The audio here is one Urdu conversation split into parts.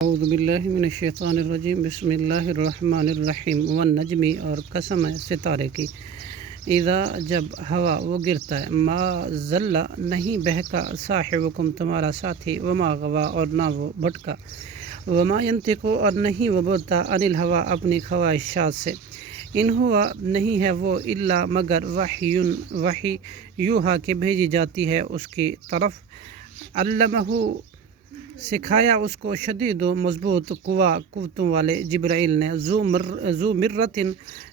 اعوذ باللہ من الشیطان الرجیم بسم اللہ الرحمن الرحیم والنجم اور قسم ہے ستارے کی اذا جب ہوا وہ گرتا ہے ما ضل نہیں بہکا صاحبکم تمہارا ساتھی وما غوا اور نہ وہ بھٹکا وما ینطق اور نہیں وہ بولتا عن الہوا اپنی خواہشات سے ان ہوا نہیں ہے وہ الا مگر وحی یوحا کہ بھیجی جاتی ہے اس کی طرف علمہ سکھایا اس کو شدید و مضبوط قوتوں والے جبرائیل نے ذو مرتن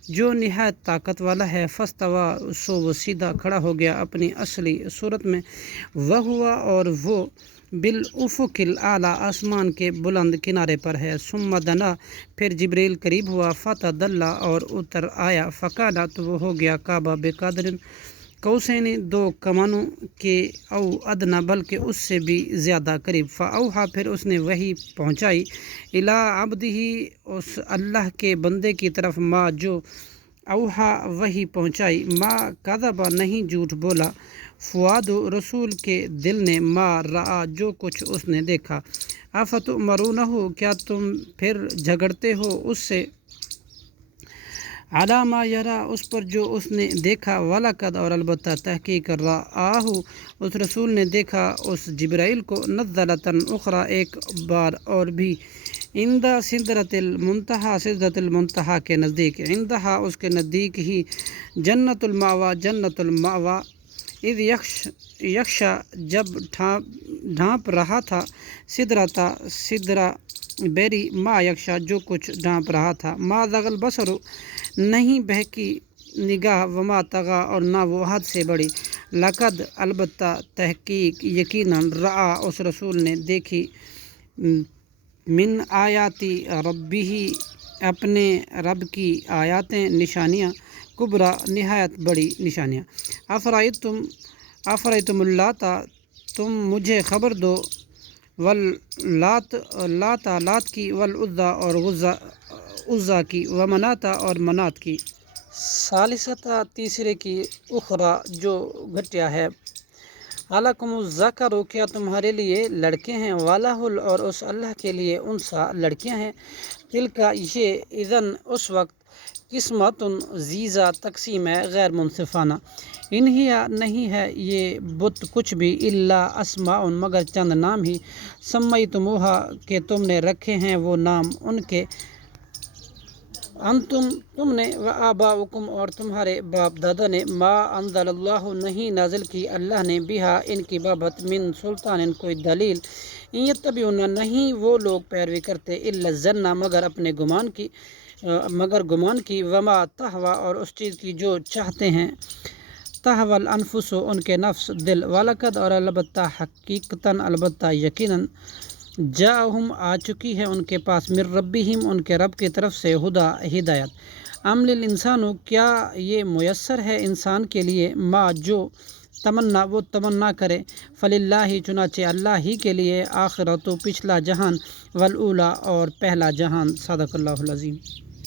جو نہایت طاقت والا ہے فاستوى سو وہ سیدھا کھڑا ہو گیا اپنی اصلی صورت میں وہوا اور وہ بالافق الاعلی آسمان کے بلند کنارے پر ہے ثم دنا پھر جبرائیل قریب ہوا فتدلی اور اتر آیا فکانا تو وہ ہو گیا کعبہ بقدر قوسین دو کمانوں کے او ادنا بلکہ اس سے بھی زیادہ قریب فاوحا پھر اس نے وحی پہنچائی الی عبدہ اس اللہ کے بندے کی طرف ما جو اوحا وحی پہنچائی ما کذب نہیں جھوٹ بولا فؤاد رسول کے دل نے ما رآ جو کچھ اس نے دیکھا افتؤمرونہ کیا تم پھر جھگڑتے ہو اس سے علی ما یرا اس پر جو اس نے دیکھا ولقد اور البتہ تحقیق رآہ اس رسول نے دیکھا اس جبرائیل کو نزلۃ اخری ایک بار اور بھی عند سدرۃ المنتہا سدرۃ المنتہا کے نزدیک عندہا اس کے نزدیک ہی جنت المأوی جنت المأوی اذ یخشا جب ڈھانپ رہا تھا سدرہ بیری ما یکشا جو کچھ ڈھانپ رہا تھا ما ذغ البصر نہیں بہکی نگاہ وما طغی اور نہ وہ حد سے بڑی لقد البتہ تحقیق یقیناً رآ اس رسول نے دیکھی من آیاتی ربہ اپنے رب کی آیاتیں نشانیاں کبریٰ نہایت بڑی نشانیاں افرأیتم اللات تم مجھے خبر دو لات کی والعزیٰ اور عزیٰ کی ومناتا اور منات کی ثالثتا تیسرے کی اخری جو گھٹیا ہے الکم الذکر کیا تمہارے لیے لڑکے ہیں والہ اور اس اللہ کے لیے انثیٰ لڑکیاں ہیں تلک یہ اذن اس وقت قسمت ضیزہ تقسیم ہے غیر منصفانہ انہیا نہیں ہے یہ بت کچھ بھی الا اسماء مگر چند نام ہی سمیتموہا کہ تم نے رکھے ہیں وہ نام ان کے تم نے و آباؤکم اور تمہارے باپ دادا نے ما انزل اللہ نہیں نازل کی اللہ نے بہا ان کی بابت من سلطان کوئی دلیل ان یتبعون نہیں وہ لوگ پیروی کرتے الا الظن مگر اپنے گمان کی وما تہوی اور اس چیز کی جو چاہتے ہیں تہوی الانفس ان کے نفس دل ولقد اور البتہ حقیقتاً البتہ یقیناً جاءہم آ چکی ہے ان کے پاس من ربہم ان کے رب کی طرف سے ہدا ہدایت ام للانسان کیا یہ میسر ہے انسان کے لیے ما جو تمنا وہ تمنا کرے فللہ چنانچہ اللہ ہی کے لیے آخرت پچھلا جہان والاولی اور پہلا جہان صدق اللہ العظیم.